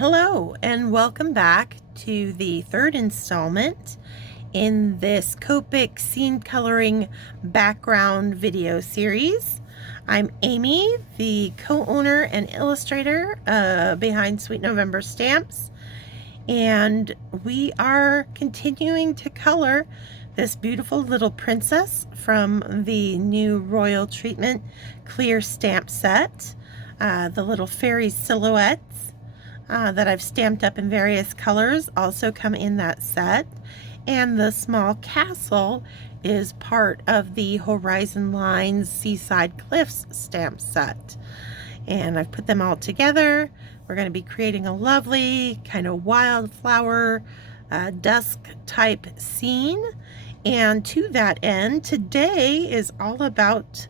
Hello and welcome back to the third installment in this Copic scene coloring background video series. I'm Amy, the co-owner and illustrator behind Sweet November Stamps, and we are continuing to color this beautiful little princess from the new Royal Treatment clear stamp set. The little fairy silhouettes that I've stamped up in various colors also come in that set, and the small castle is part of the Horizon Lines Seaside Cliffs stamp set, and I've put them all together. We're going to be creating a lovely kind of wildflower dusk type scene, and to that end today is all about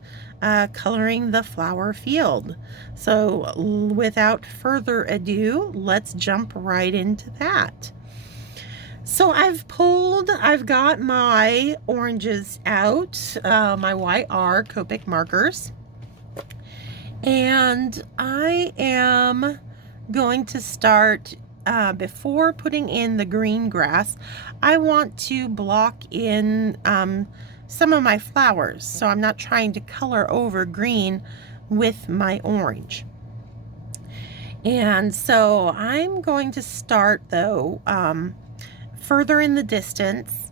coloring the flower field. So without further ado, let's jump right into that. So I've got my oranges out, my YR Copic markers, and I am going to start, before putting in the green grass, I want to block in some of my flowers, so I'm not trying to color over green with my orange. And so I'm going to start though further in the distance,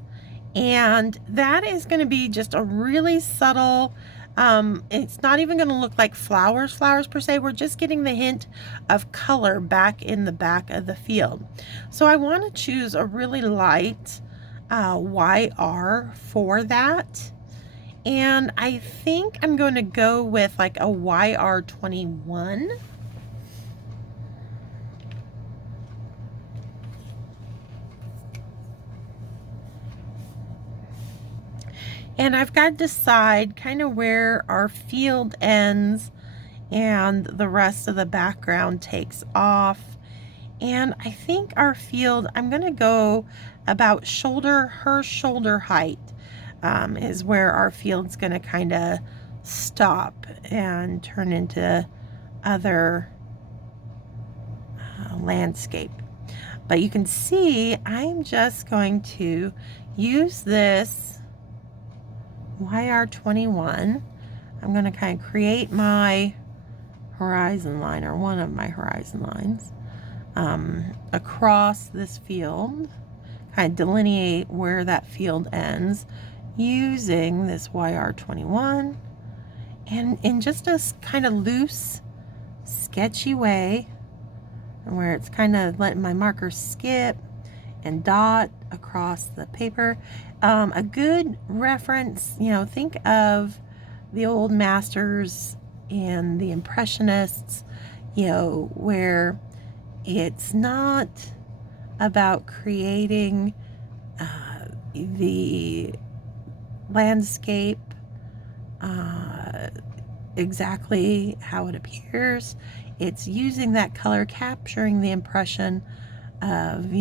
and that is going to be just a really subtle, it's not even going to look like flowers per se. We're just getting the hint of color back in the back of the field. So I want to choose a really light YR for that, and I think I'm going to go with like a YR 21. And I've got to decide kind of where our field ends and the rest of the background takes off. And I think our field, I'm going to go about her shoulder height is where our field's going to kind of stop and turn into other landscape. But you can see I'm just going to use this YR21. I'm going to kind of create my horizon line, or one of my horizon lines, across this field, kind of delineate where that field ends using this YR21, and in just a kind of loose, sketchy way, where it's kind of letting my marker skip and dot across the paper. A good reference, think of the old masters and the impressionists, where it's not about creating the landscape exactly how it appears. It's using that color, capturing the impression of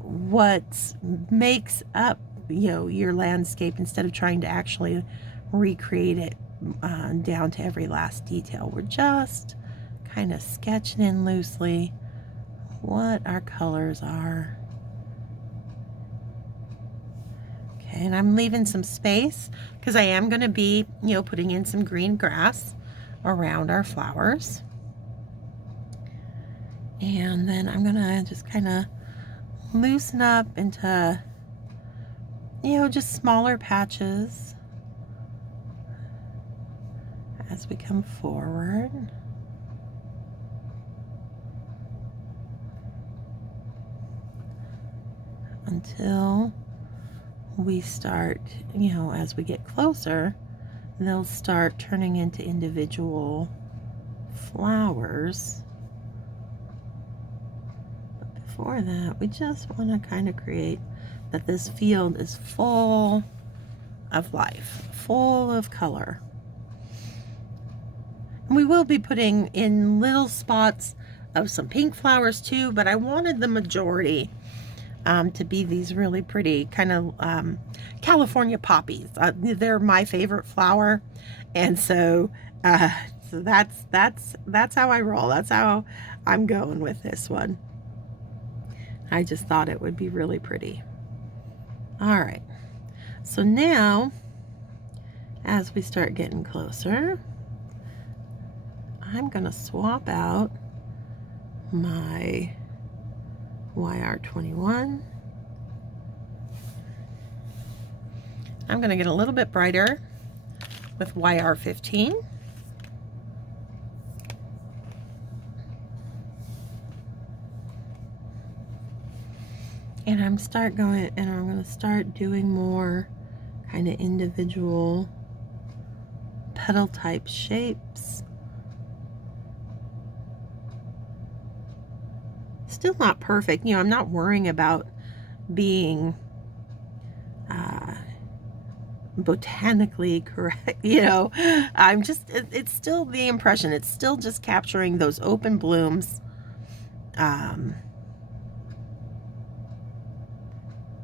what makes up your landscape, instead of trying to actually recreate it down to every last detail. We're just kind of sketching in loosely what our colors are. Okay, and I'm leaving some space because I am going to be putting in some green grass around our flowers. And then I'm gonna just kind of loosen up into just smaller patches as we come forward. Until we start, as we get closer, they'll start turning into individual flowers. But before that, we just want to kind of create that this field is full of life, full of color. And we will be putting in little spots of some pink flowers too, but I wanted the majority to be these really pretty kind of California poppies. They're my favorite flower, and so So that's how I roll. That's how I'm going with this one. I just thought it would be really pretty. All right. So now, as we start getting closer, I'm gonna swap out my YR21. I'm gonna get a little bit brighter with YR15. And I'm gonna start doing more kind of individual petal type shapes. Still not perfect, you know, I'm not worrying about being botanically correct, you know. I'm just, it's still the impression, it's still just capturing those open blooms.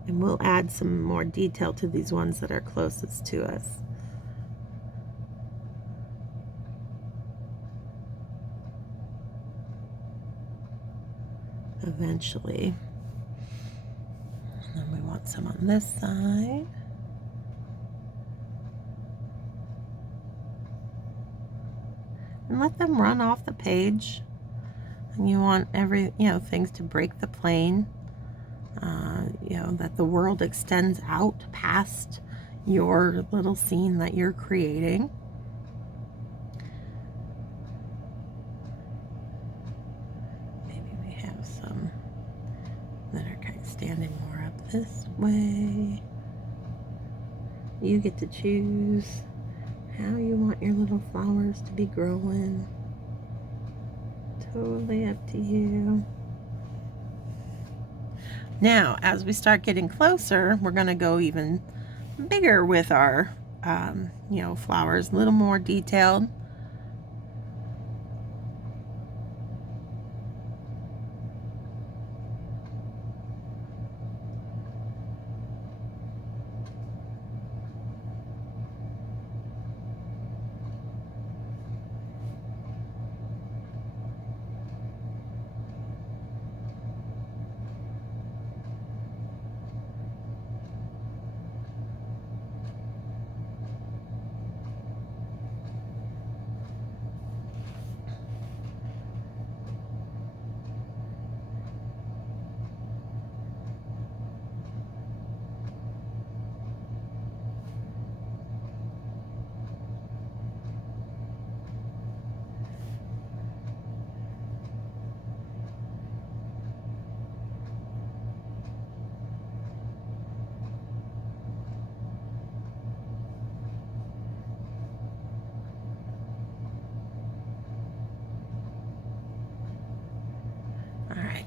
And we'll add some more detail to these ones that are closest to us. Eventually. And then we want some on this side. And let them run off the page. And you want things to break the plane. You know, that the world extends out past your little scene that you're creating. Maybe we have some that are kind of standing more up this way. You get to choose how you want your little flowers to be growing. Totally up to you. Now, as we start getting closer, we're going to go even bigger with our, flowers, a little more detailed.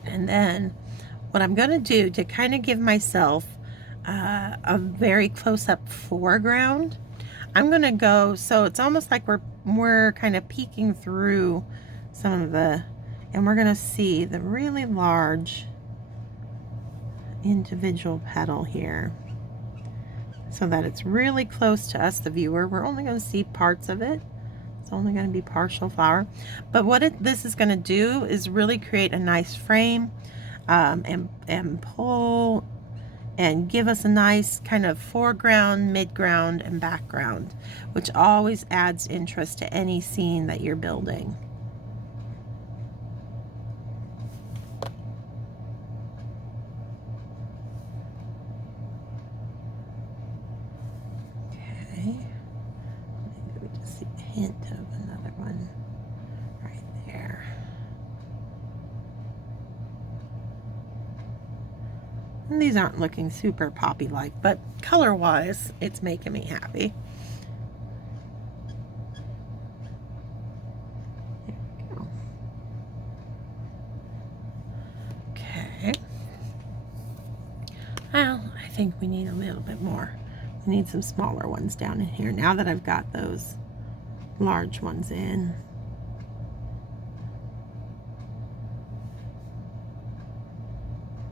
And then what I'm going to do to kind of give myself a very close-up foreground, I'm going to go, so it's almost like we're kind of peeking through some of and we're going to see the really large individual petal here, so that it's really close to us, the viewer. We're only going to see parts of it. It's only going to be partial flower. But what this is going to do is really create a nice frame and pull and give us a nice kind of foreground, midground, and background, which always adds interest to any scene that you're building. Hint of another one right there. And these aren't looking super poppy like, but color wise it's making me happy. There we go. Okay. Well, I think we need a little bit more. We need some smaller ones down in here now that I've got those large ones in.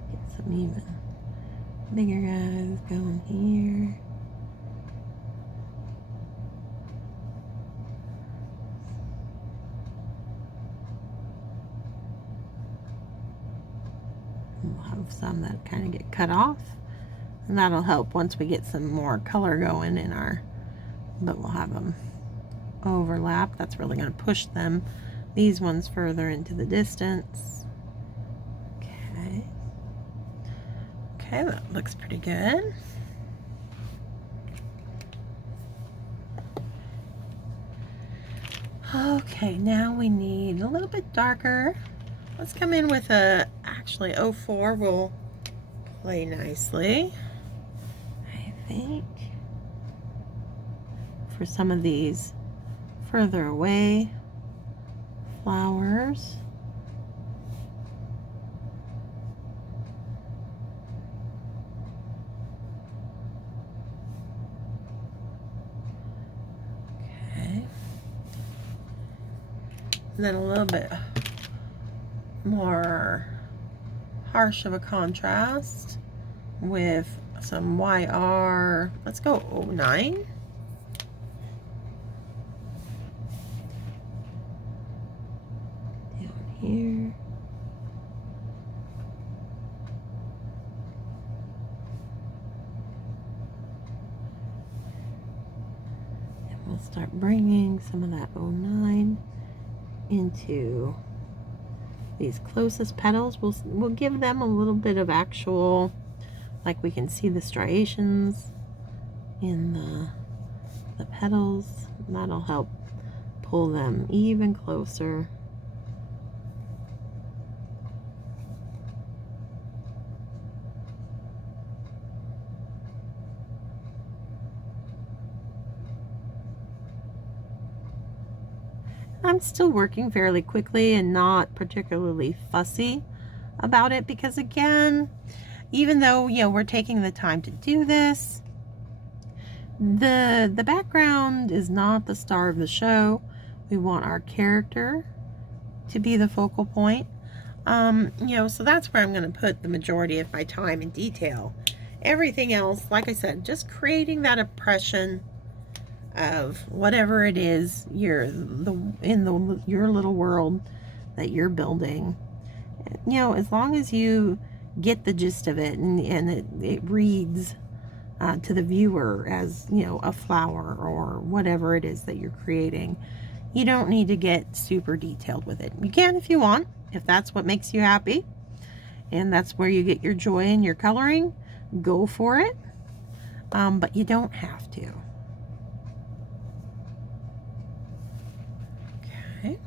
Get some even bigger guys going here. have some that kind of get cut off, and that'll help once we get some more color going in our, but we'll have them overlap. That's really going to push them, these ones, further into the distance. Okay. Okay, that looks pretty good. Okay, now we need a little bit darker. Let's come in with a, actually 04 will play nicely, I think, for some of these further away flowers. Okay. And then a little bit more harsh of a contrast with some YR. Let's go 09. Down here. And we'll start bringing some of that 09 into these closest petals. We'll give them a little bit of actual, like we can see the striations in the petals. That'll help pull them even closer. I'm still working fairly quickly and not particularly fussy about it, because again, even though, you know, we're taking the time to do this, the background is not the star of the show. We want our character to be the focal point. You know, so that's where I'm going to put the majority of my time and detail. Everything else, like I said, just creating that impression of whatever it is your little world that you're building. You know, as long as you get the gist of it, and it reads to the viewer as, you know, a flower or whatever it is that you're creating, you don't need to get super detailed with it. You can if you want, if that's what makes you happy and that's where you get your joy in your coloring, go for it, but you don't have to. Okay.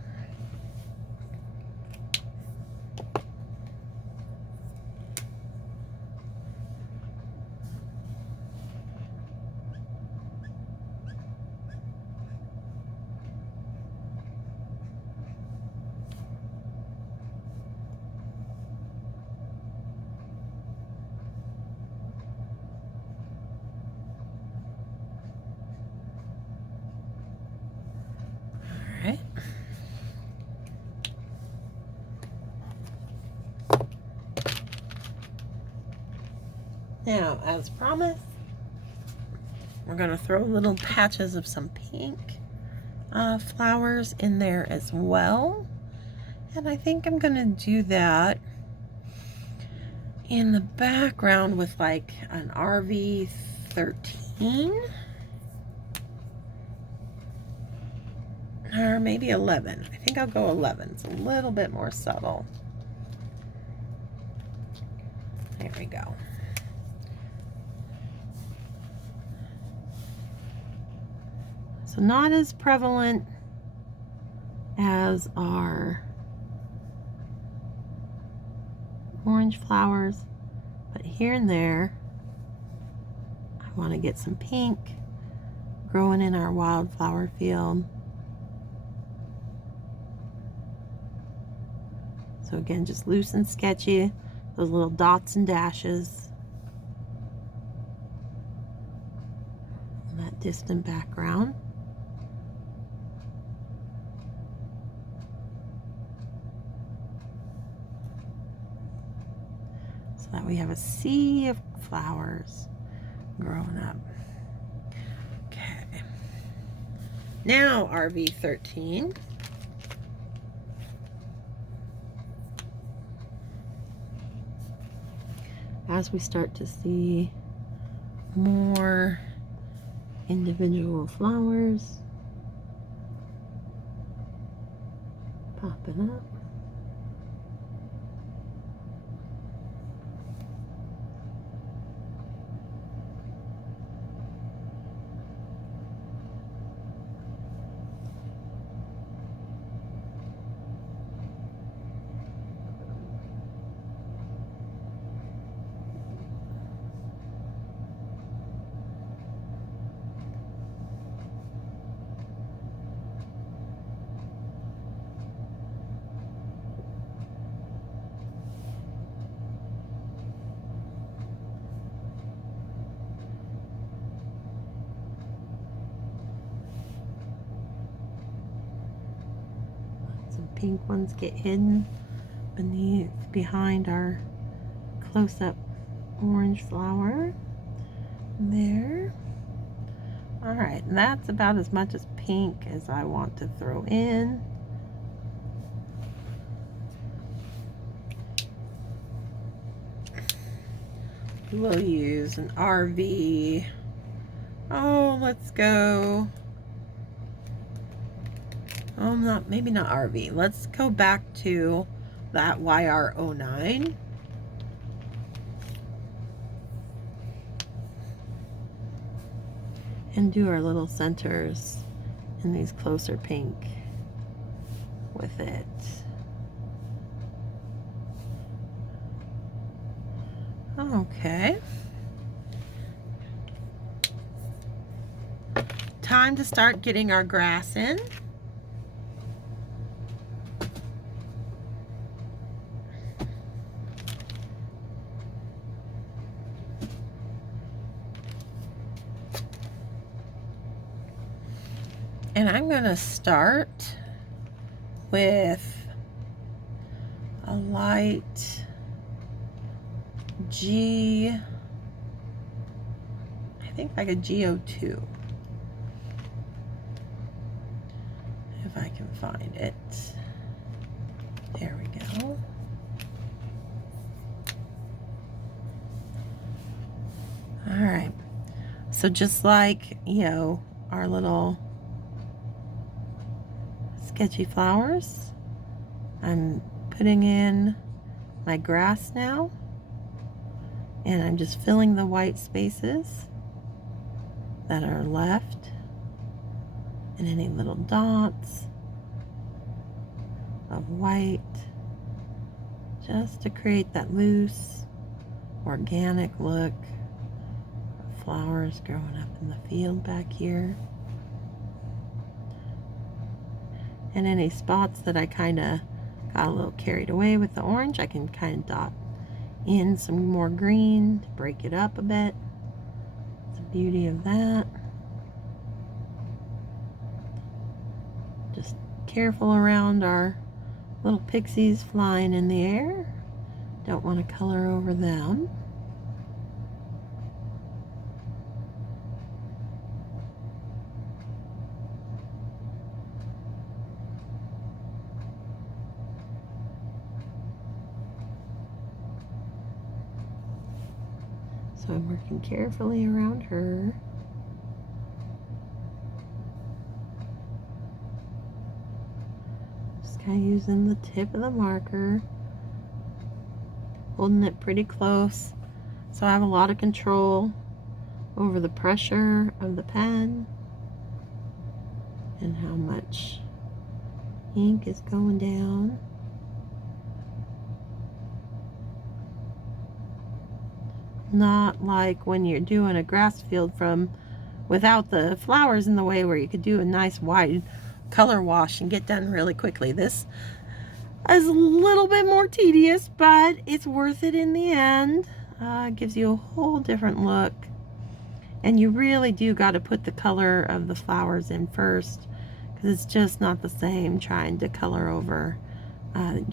Right. Now, as promised, we're going to throw little patches of some pink flowers in there as well. And I think I'm going to do that in the background with like an RV13. Or maybe 11. I think I'll go 11. It's a little bit more subtle. There we go. So not as prevalent as our orange flowers, but here and there I want to get some pink growing in our wildflower field. So again, just loose and sketchy, those little dots and dashes in that distant background. So that we have a sea of flowers growing up. Okay. Now RV13. as we start to see more individual flowers popping up. Pink ones get hidden behind our close-up orange flower there. All right, and that's about as much as pink as I want to throw in. We'll use an RV. Oh, let's go. Oh, maybe not RV. Let's go back to that YR09. And do our little centers in these closer pink with it. Okay. Time to start getting our grass in. And I'm going to start with a light G, I think like a G02, if I can find it. There we go. All right, so just like, you know, our little sketchy flowers, I'm putting in my grass now, and I'm just filling the white spaces that are left and any little dots of white, just to create that loose, organic look of flowers growing up in the field back here. And any spots that I kind of got a little carried away with the orange, I can kind of dot in some more green to break it up a bit. That's the beauty of that. Just careful around our little pixies flying in the air. Don't want to color over them. So I'm working carefully around her. Just kind of using the tip of the marker, holding it pretty close so I have a lot of control over the pressure of the pen and how much ink is going down. Not like when you're doing a grass field from without the flowers in the way, where you could do a nice wide color wash and get done really quickly. This is a little bit more tedious, but it's worth it in the end. It gives you a whole different look, and you really do got to put the color of the flowers in first, because it's just not the same trying to color over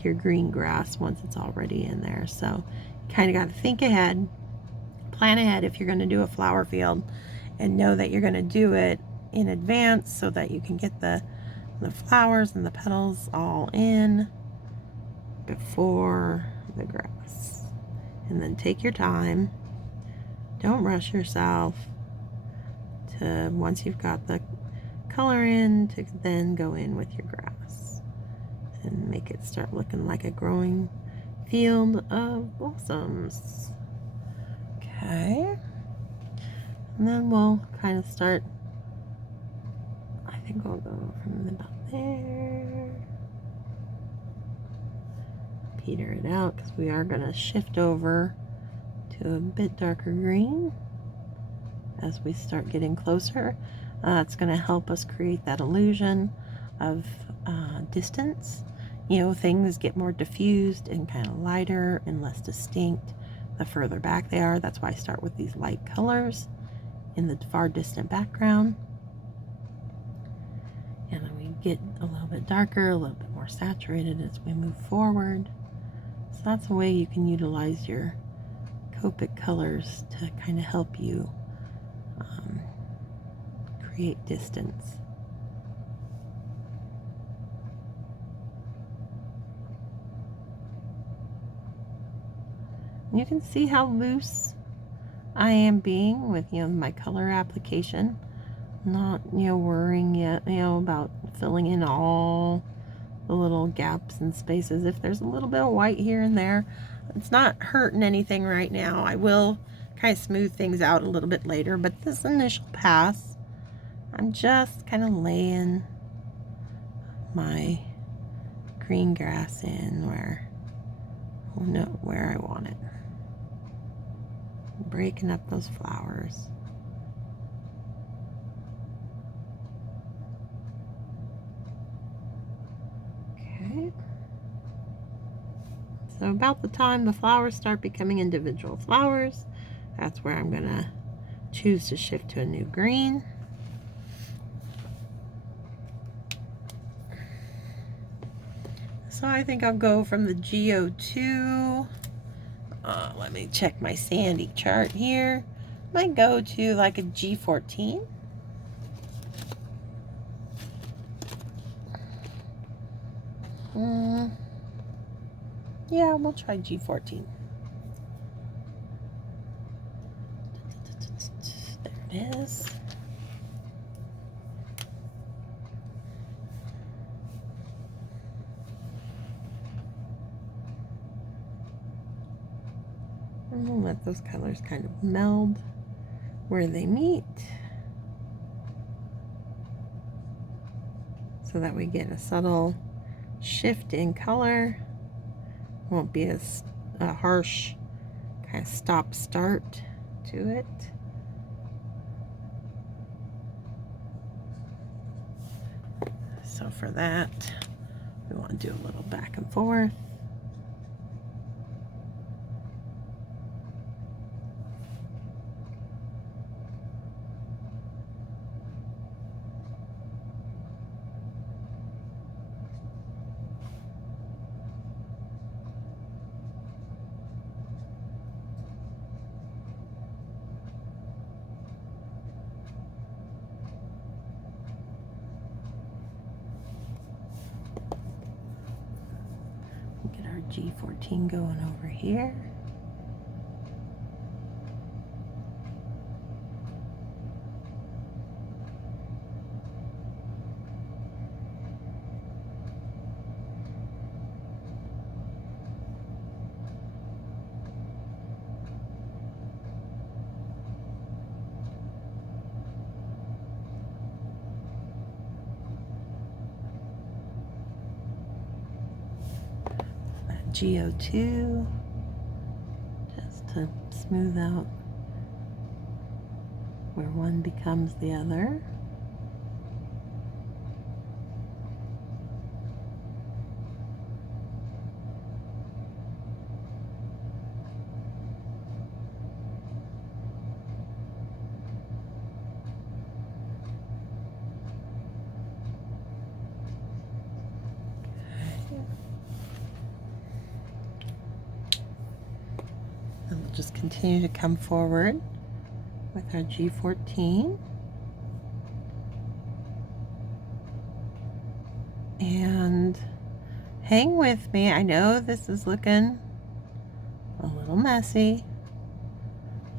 your green grass once it's already in there. So you kind of got to think ahead, plan ahead if you're going to do a flower field, and know that you're going to do it in advance so that you can get the flowers and the petals all in before the grass. And then take your time. Don't rush yourself to, once you've got the color in, to then go in with your grass and make it start looking like a growing field of blossoms. Okay. And then we'll kind of start, I think we'll go from about there. Peter it out because we are going to shift over to a bit darker green as we start getting closer. It's going to help us create that illusion of distance. You know, things get more diffused and kind of lighter and less distinct the further back they are. That's why I start with these light colors in the far distant background. And then we get a little bit darker, a little bit more saturated as we move forward. So that's a way you can utilize your Copic colors to kind of help you create distance. You can see how loose I am being with, you know, my color application. Not, you know, worrying yet, you know, about filling in all the little gaps and spaces. If there's a little bit of white here and there, it's not hurting anything right now. I will kind of smooth things out a little bit later, but this initial pass, I'm just kind of laying my green grass in where I want it. Breaking up those flowers. Okay. So about the time the flowers start becoming individual flowers, that's where I'm going to choose to shift to a new green. So I think I'll go from the G02. Let me check my sandy chart here. Might go to like a G14. Yeah, we'll try G14. There it is. And we'll let those colors kind of meld where they meet so that we get a subtle shift in color. Won't be as a harsh kind of stop-start to it. So for that, we want to do a little back and forth. Get our G14 going over here. G02 just to smooth out where one becomes the other. And we'll just continue to come forward with our G14. And hang with me. I know this is looking a little little messy,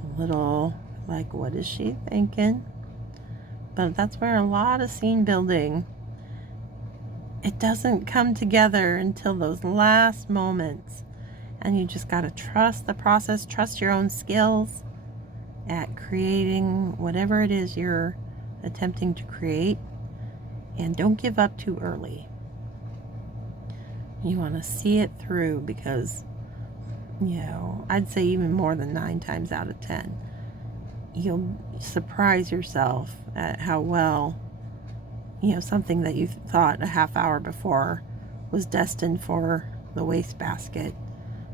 a little like, what is she thinking? But that's where a lot of scene building, it doesn't come together until those last moments. And you just got to trust the process, trust your own skills at creating whatever it is you're attempting to create. And don't give up too early. You want to see it through because, you know, I'd say even more than 9 times out of 10, you'll surprise yourself at how well, you know, something that you thought a half hour before was destined for the wastebasket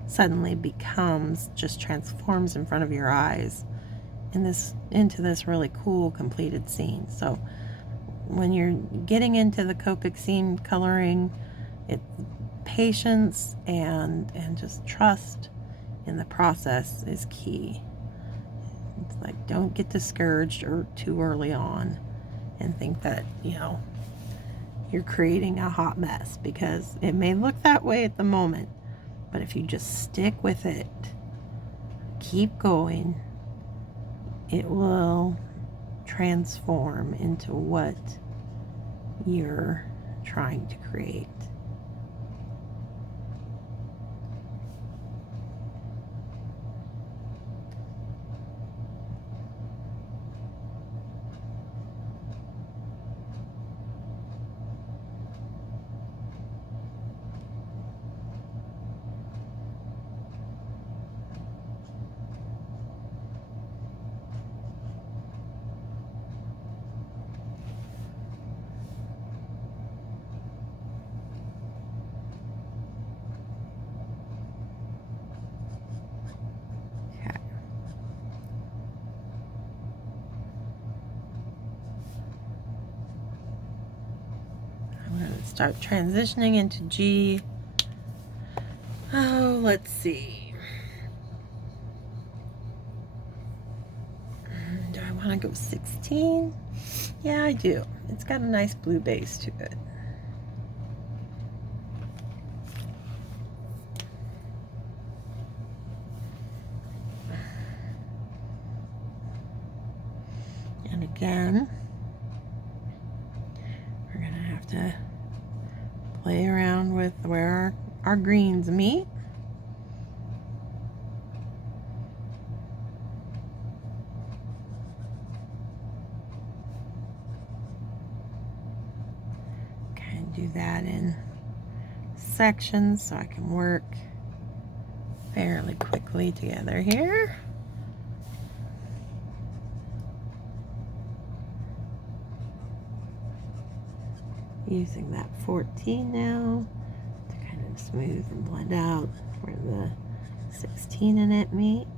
suddenly becomes, just transforms in front of your eyes into this really cool completed scene. So when you're getting into the Copic scene coloring, it's patience and just trust in the process is key. It's like, don't get discouraged or too early on and think that, you know, you're creating a hot mess, because it may look that way at the moment, but if you just stick with it, keep going, it will transform into what you're trying to create. Start transitioning into G. Oh, let's see. Do I want to go 16? Yeah, I do. It's got a nice blue base to it. And again, we're going to have to play around with where our greens meet. Kind of do that in sections so I can work fairly quickly together here. Using that 14 now to kind of smooth and blend out where the 16 in it meet.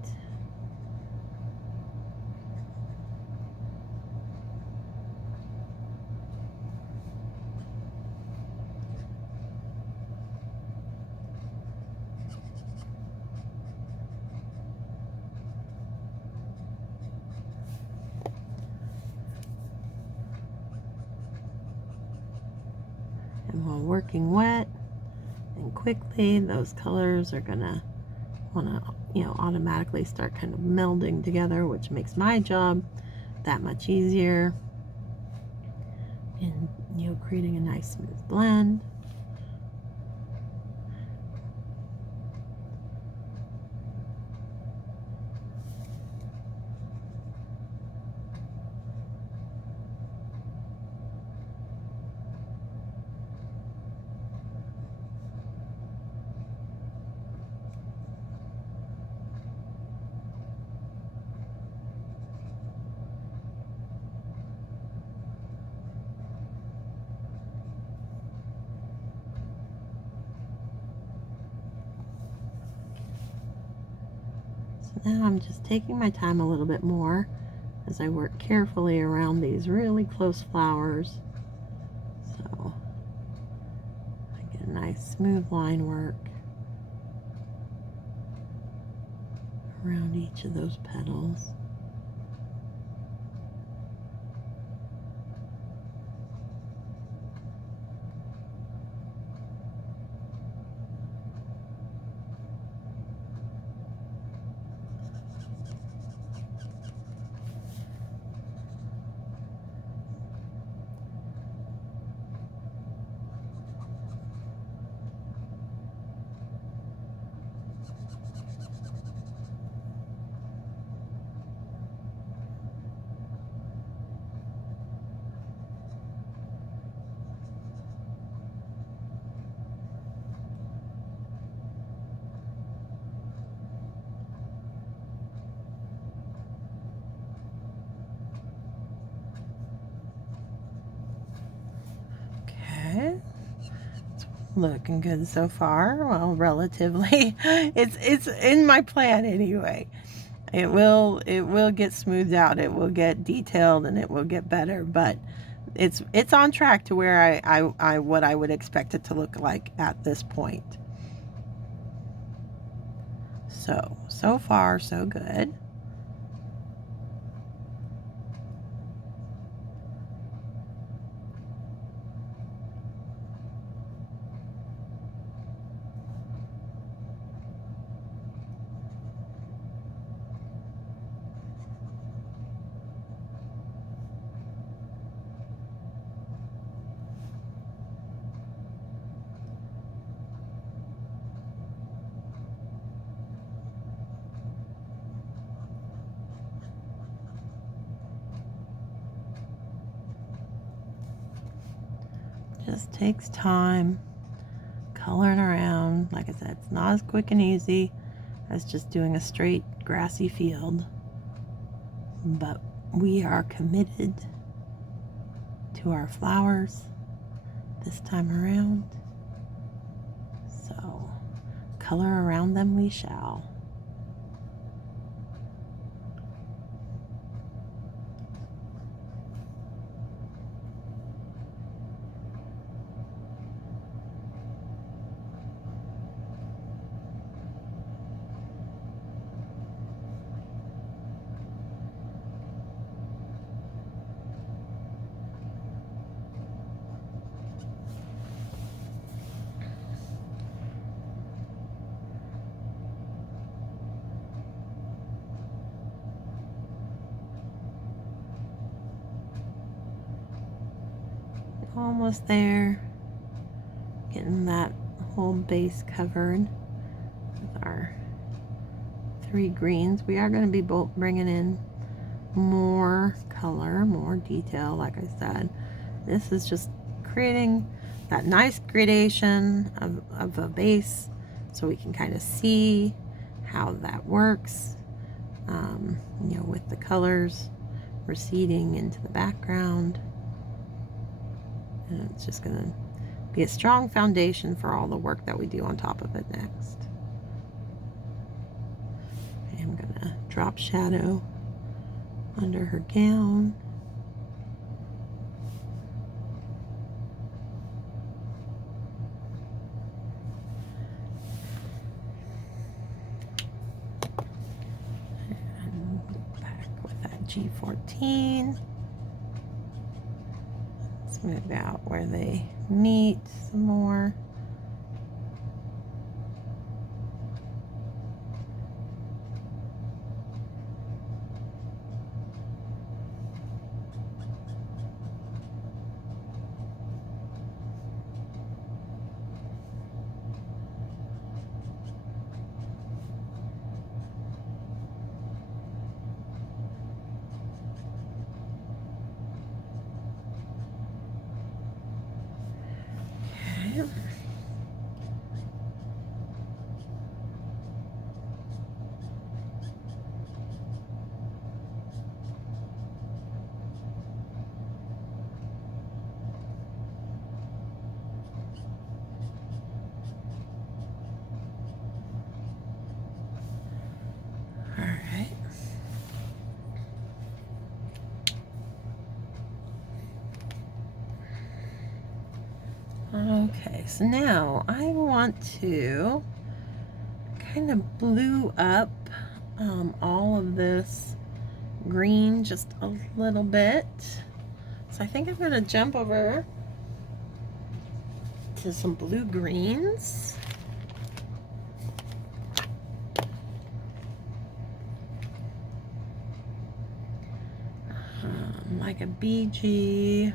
And while working wet and quickly, those colors are gonna wanna, you know, automatically start kind of melding together, which makes my job that much easier in, you know, creating a nice smooth blend. Now I'm just taking my time a little bit more as I work carefully around these really close flowers, so I get a nice smooth line work around each of those petals. Looking good so far. Well, relatively. It's in my plan anyway. It will get smoothed out. It will get detailed and it will get better, but it's on track to where I what I would expect it to look like at this point. So far so good. Just takes time coloring around. Like I said, it's not as quick and easy as just doing a straight grassy field, but we are committed to our flowers this time around, so color around them we shall. Almost there. Getting that whole base covered with our 3 greens. We are going to be bringing in more color, more detail. Like I said, this is just creating that nice gradation of a base so we can kind of see how that works, you know, with the colors receding into the background. And it's just going to be a strong foundation for all the work that we do on top of it next. Okay, I'm going to drop shadow under her gown. And back with that G14. Smooth out where they meet some more. Okay, so now I want to kind of blue up all of this green just a little bit. So I think I'm going to jump over to some blue greens. Like a BG.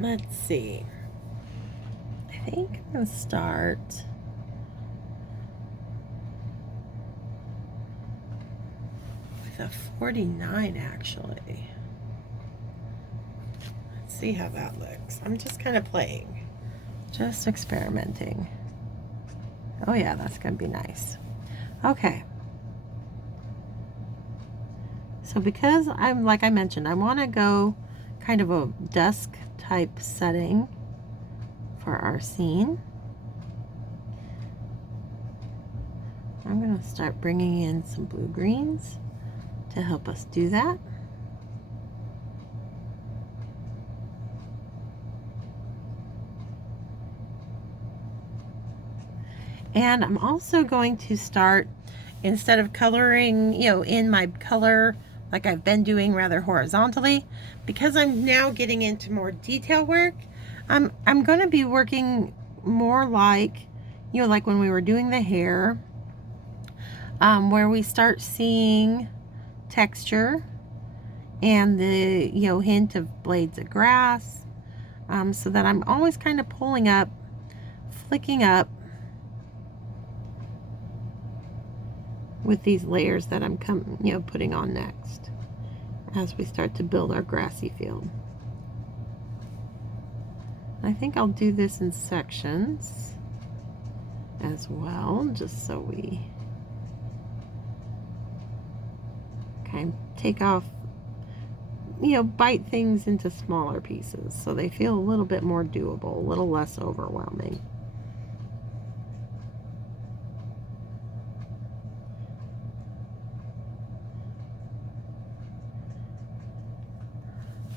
Let's see. I think I'm going to start with a 49 actually. Let's see how that looks. I'm just kind of playing, just experimenting. Oh yeah, that's going to be nice. Okay. So because I'm, like I mentioned, I want to go kind of a dusk type setting for our scene. I'm going to start bringing in some blue-greens to help us do that. And I'm also going to start, instead of coloring, in my color like I've been doing rather horizontally, because I'm now getting into more detail work, I'm going to be working more like, like when we were doing the hair, where we start seeing texture and the, hint of blades of grass, so that I'm always kind of pulling up, flicking up with these layers that I'm putting on next as we start to build our grassy field. I think I'll do this in sections as well, just so we kind of take off, bite things into smaller pieces so they feel a little bit more doable, a little less overwhelming.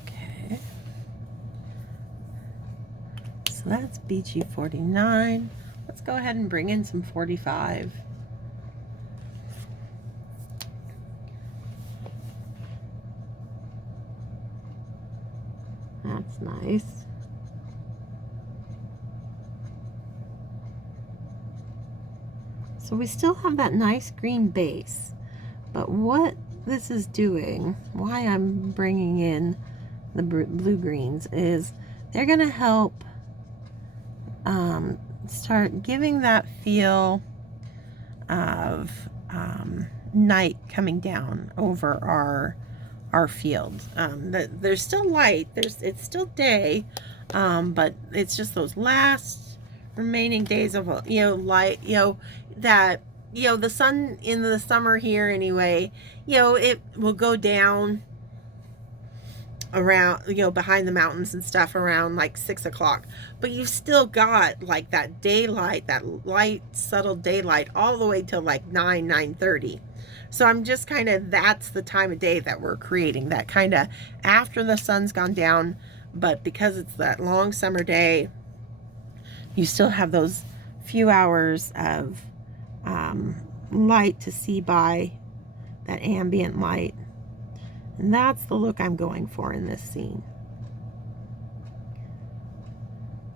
Okay, so that's BG 49. Let's go ahead and bring in some 45. That's nice. So we still have that nice green base, but what this is doing, why I'm bringing in the blue greens, is they're going to help start giving that feel of night coming down over our field. There's still light, it's still day, but it's just those last remaining days of light, that the sun in the summer here anyway, it will go down around, behind the mountains and stuff around like 6 o'clock, but you've still got like that daylight, that light, subtle daylight all the way till like 9:30. So I'm just kind of, that's the time of day that we're creating, that kind of after the sun's gone down, but because it's that long summer day, you still have those few hours of light to see by, that ambient light. And that's the look I'm going for in this scene.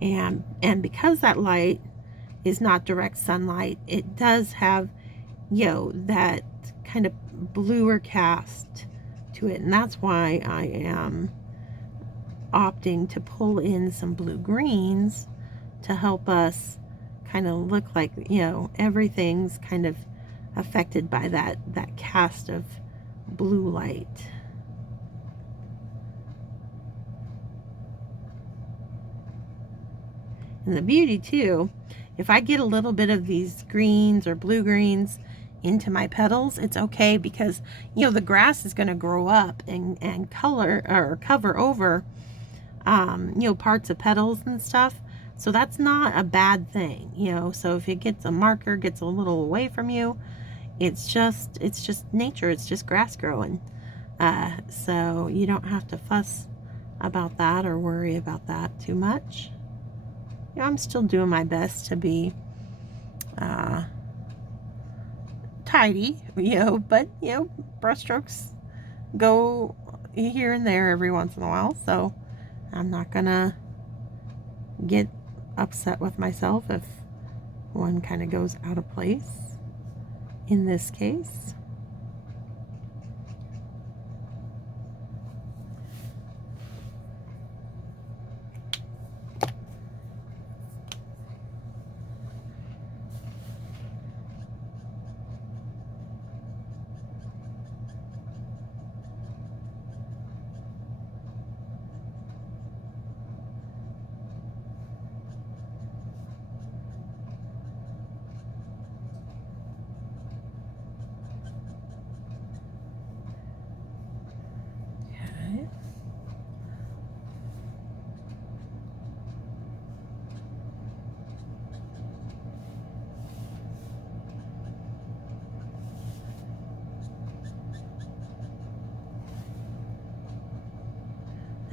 And because that light is not direct sunlight, it does have, that kind of bluer cast to it. And that's why I am opting to pull in some blue greens to help us kind of look like, everything's kind of affected by that cast of blue light. And the beauty too, if I get a little bit of these greens or blue greens into my petals, it's okay, because the grass is going to grow up and color or cover over parts of petals and stuff. So that's not a bad thing, so if it gets a marker, gets a little away from you, it's just nature, it's just grass growing. So you don't have to fuss about that or worry about that too much. I'm still doing my best to be tidy, but brush strokes go here and there every once in a while, so I'm not gonna get upset with myself if one kind of goes out of place in this case.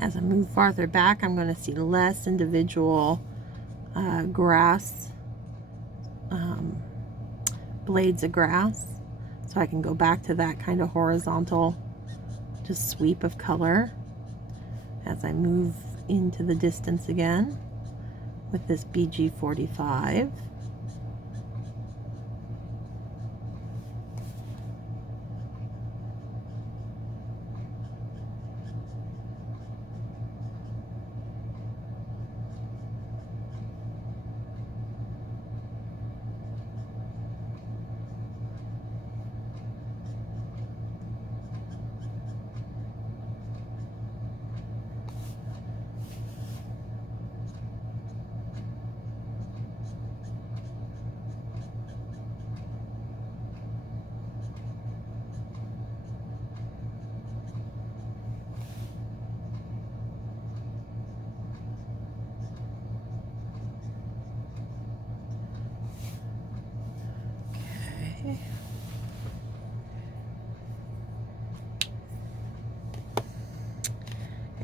As I move farther back, I'm going to see less individual grass, blades of grass. So I can go back to that kind of horizontal just sweep of color as I move into the distance again with this BG45.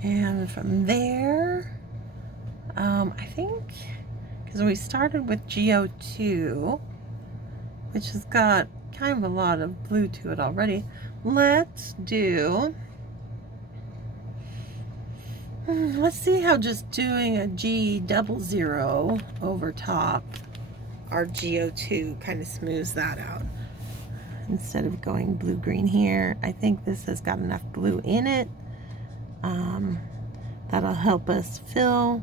And from there, I think, because we started with GO2, which has got kind of a lot of blue to it already, let's see how just doing a G00 over top our GO2 kind of smooths that out. Instead of going blue-green here, I think this has got enough blue in it. That'll help us fill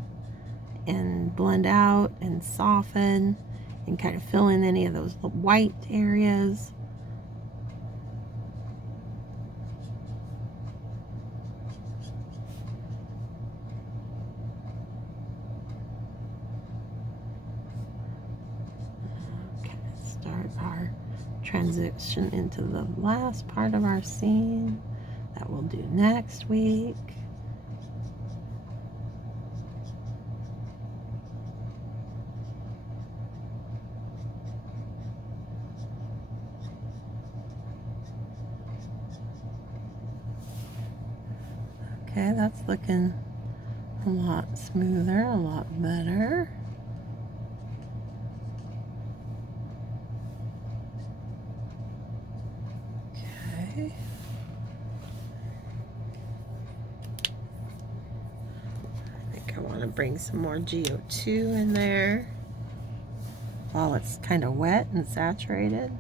and blend out and soften and kind of fill in any of those white areas. Okay, start our transition into the last part of our scene that we'll do next week. Okay, that's looking a lot smoother, a lot better. Okay. I think I want to bring some more GO2 in there while it's kind of wet and saturated.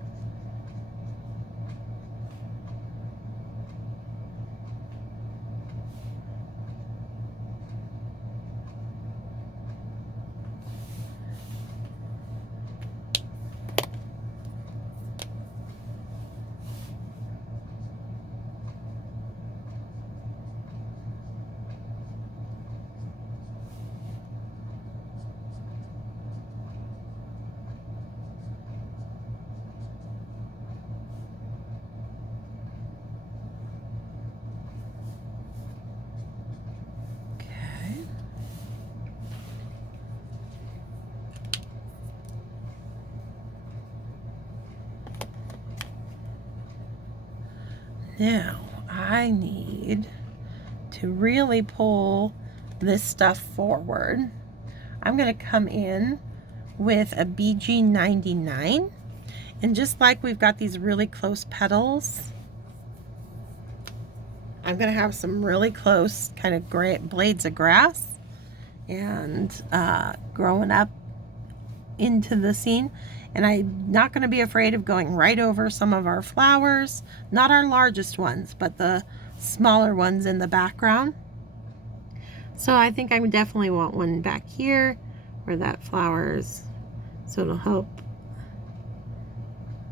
Now, I need to really pull this stuff forward. I'm going to come in with a BG99, and just like we've got these really close petals, I'm going to have some really close kind of blades of grass and growing up into the scene. And I'm not going to be afraid of going right over some of our flowers, not our largest ones, but the smaller ones in the background. So I think I would definitely want one back here where that flowers, so it'll help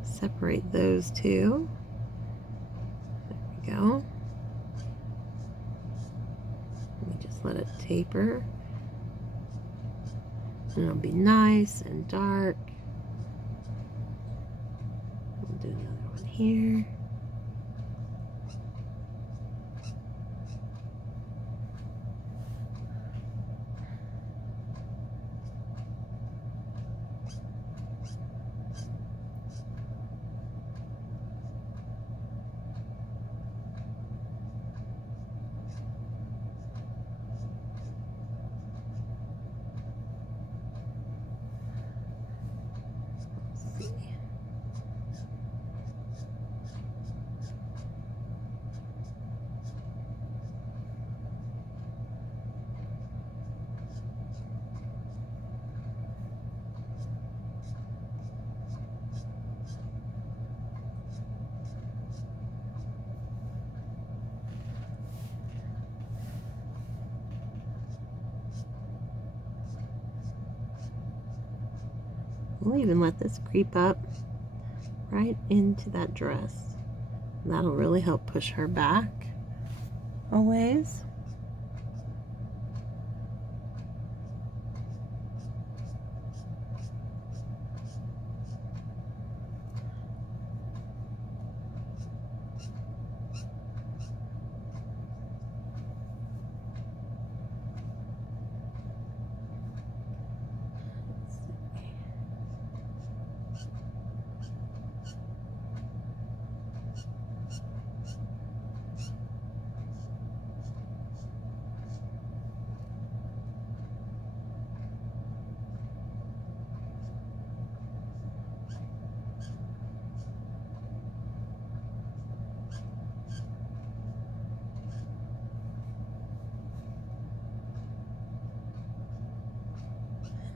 separate those two. There we go. Let me just let it taper. And it'll be nice and dark. We'll do another one here. We'll even let this creep up right into that dress. That'll really help push her back a ways.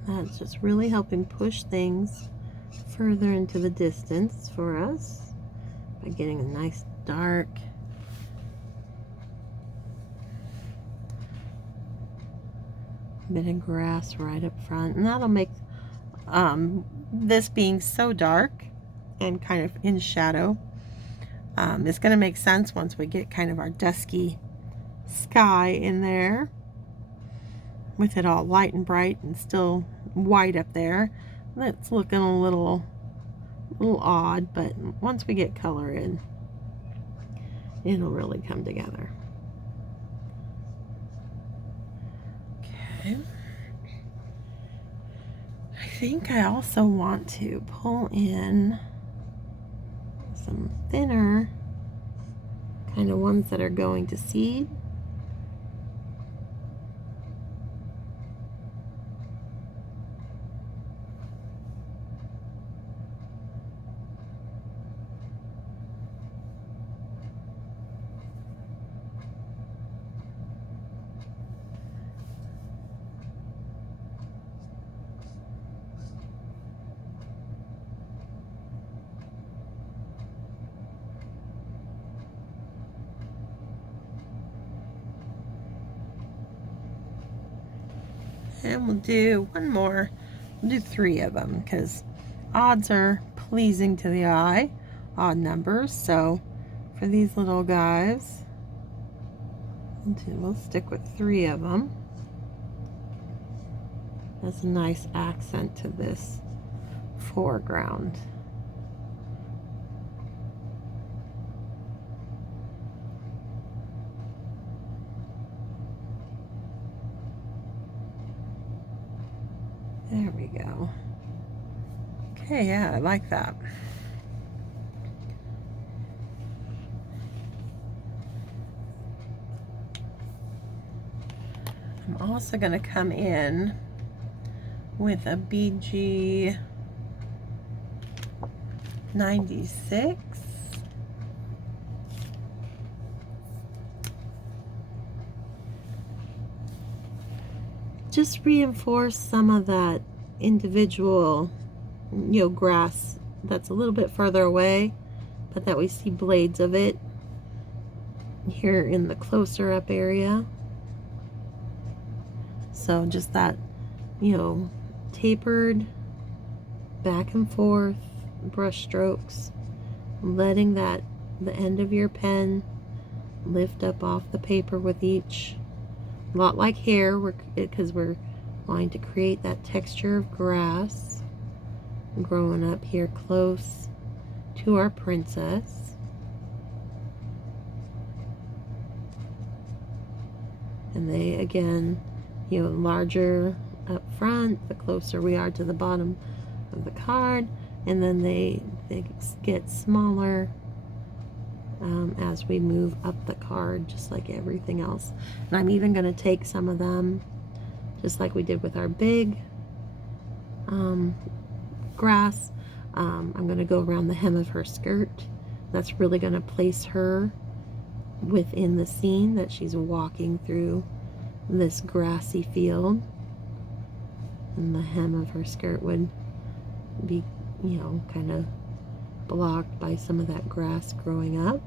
That's just really helping push things further into the distance for us by getting a nice dark bit of grass right up front, and that'll make this being so dark and kind of in shadow, it's going to make sense once we get kind of our dusky sky in there with it all light and bright and still white up there. That's looking a little odd, but once we get color in, it'll really come together. Okay. I think I also want to pull in some thinner kind of ones that are going to seed. And we'll do one more. We'll do 3 of them because odds are pleasing to the eye, odd numbers. So for these little guys, we'll stick with 3 of them. That's a nice accent to this foreground. There we go. Okay, yeah, I like that. I'm also going to come in with a BG 96. Just reinforce some of that individual, grass that's a little bit further away, but that we see blades of it here in the closer up area. So just that, tapered back and forth brush strokes, letting the end of your pen lift up off the paper with each. A lot like hair, because we're wanting to create that texture of grass growing up here close to our princess. And they, again, larger up front, the closer we are to the bottom of the card, and then they get smaller as we move up the card, just like everything else. And I'm even going to take some of them, just like we did with our big grass. I'm going to go around the hem of her skirt. That's really going to place her within the scene that she's walking through this grassy field. And the hem of her skirt would be, kind of blocked by some of that grass growing up.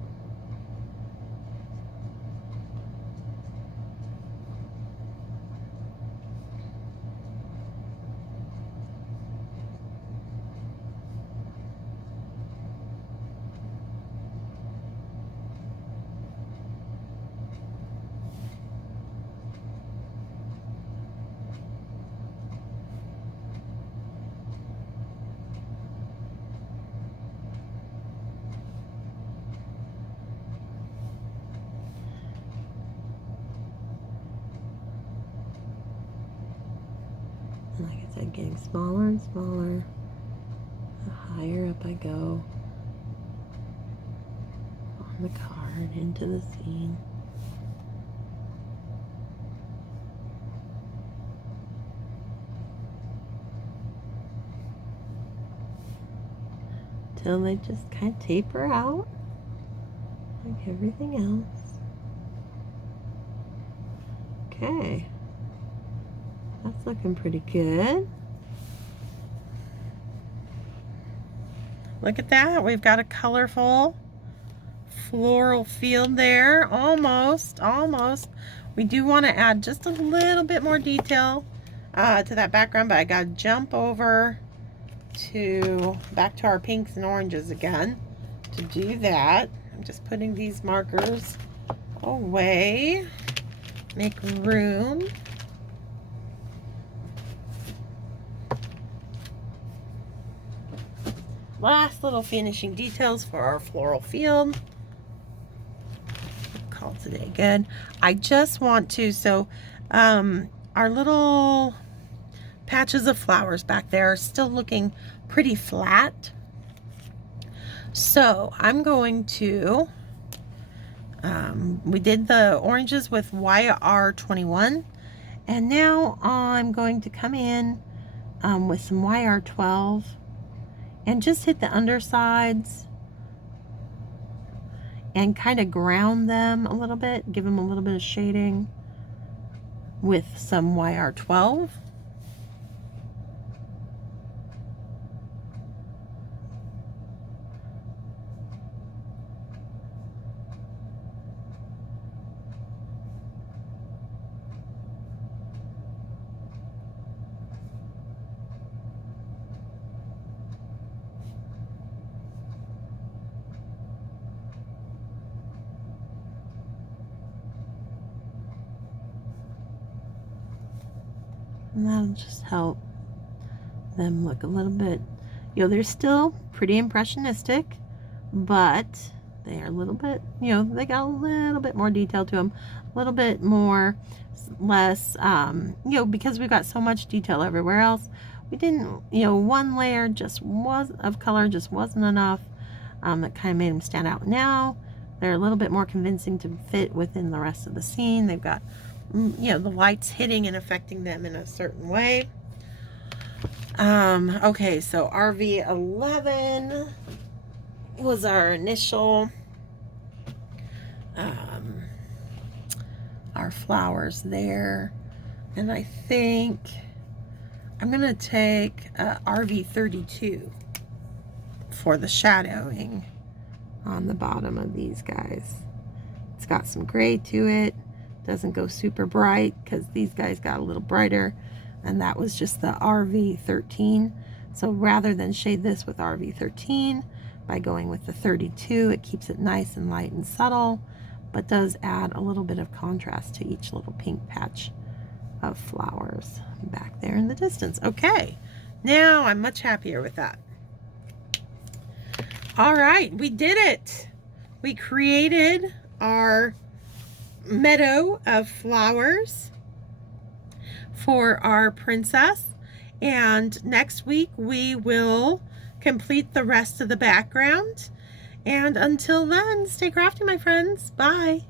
Like I said, getting smaller and smaller the higher up I go on the card into the scene. Till they just kind of taper out like everything else. Okay, that's looking pretty good. Look at that, we've got a colorful floral field there, almost. We do want to add just a little bit more detail to that background, but I gotta jump over back to our pinks and oranges again to do that. I'm just putting these markers away, make room. Last little finishing details for our floral field. Call today good. I just want to, our little patches of flowers back there are still looking pretty flat. So I'm going to, we did the oranges with YR21, and now I'm going to come in with some YR12 and just hit the undersides and kind of ground them a little bit, give them a little bit of shading with some YR12. And that'll just help them look a little bit, they're still pretty impressionistic, but they are a little bit, they got a little bit more detail to them, a little bit more, less, because we've got so much detail everywhere else. We didn't, one layer of color just wasn't enough. That kind of made them stand out. Now they're a little bit more convincing to fit within the rest of the scene. They've got, the light's hitting and affecting them in a certain way. Okay, so RV11 was our initial, our flowers there. And I think I'm gonna take RV32 for the shadowing on the bottom of these guys. It's got some gray to it. Doesn't go super bright because these guys got a little brighter, and that was just the RV13. So rather than shade this with RV13 by going with the 32, it keeps it nice and light and subtle, but does add a little bit of contrast to each little pink patch of flowers back there in the distance. Okay, now I'm much happier with that. All right, we did it. We created our meadow of flowers for our princess, and next week we will complete the rest of the background. And until then, stay crafty, my friends. Bye.